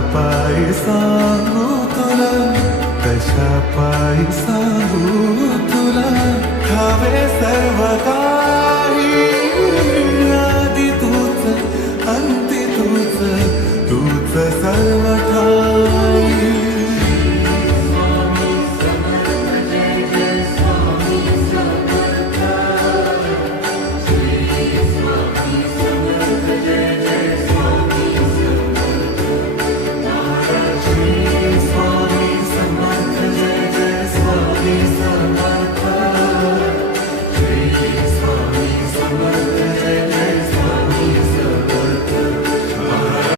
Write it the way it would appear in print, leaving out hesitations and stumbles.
पायी सांगू तुला, कशा पायी सांगू तुला, हवे सर्व काही, आधी तूच अंती तूच, तूच सर्व